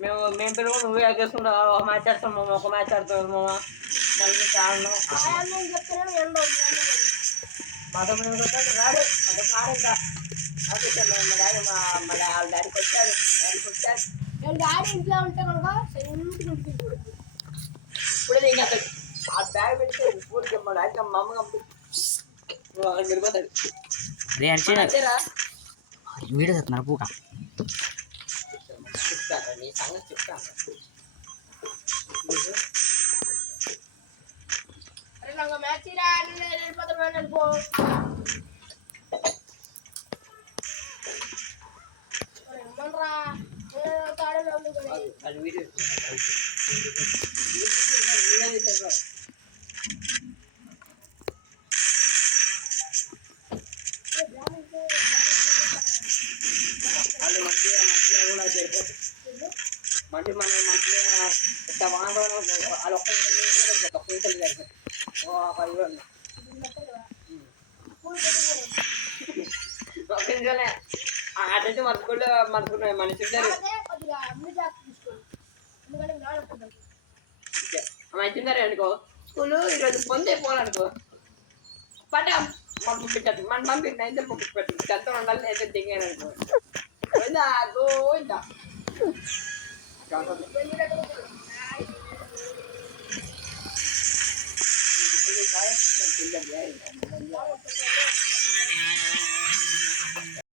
మేము పిల్లలు నువ్వే చేసుకుంటావు. ఒక మ్యాచ్ ఆడతాం మామ, ఒక మ్యాచ్ ఆడుతావు మామ. దానికి ఆడను మతం రాడు మతం ఆడంగా ఆడేసాను. మా డాడీ వాళ్ళ డాడీకి వచ్చాడు. నేను డాడీ ఇంట్లో ఉంటే కనుక ఇప్పుడే ఇంకా ఆ బ్యాగ్ పెడితే స్కూల్కి మా డాడీ మా అమ్మ వెళ్ళిపోతాడు. వీడియో చెప్తున్నారు పూక చెప్తాను నీ సంగతి చెప్తాను. అరే నాకు మ్యాచ్ వెళ్ళిపోతాను. అది వీడియో వాళ్ళు మంచిగా కూడా జరిపోతుంది. మళ్ళీ మనం మంచిగా వారం వాళ్ళు ఒక్క పూసలు జరిపోతుంది. ఒక నిజమే అటైతే మన స్కూల్లో మనకున్నాయి మన చిన్నారు మంచిదారే అనుకో. స్కూలు ఈరోజు పొందే పోవాలనుకో పట్ట మన పంపించదు. మన పంపించిన ఇద్దరు పంపించబెట్టు చెత్త ఉండాలి. అయితే దిగాను అనుకో పోయిందా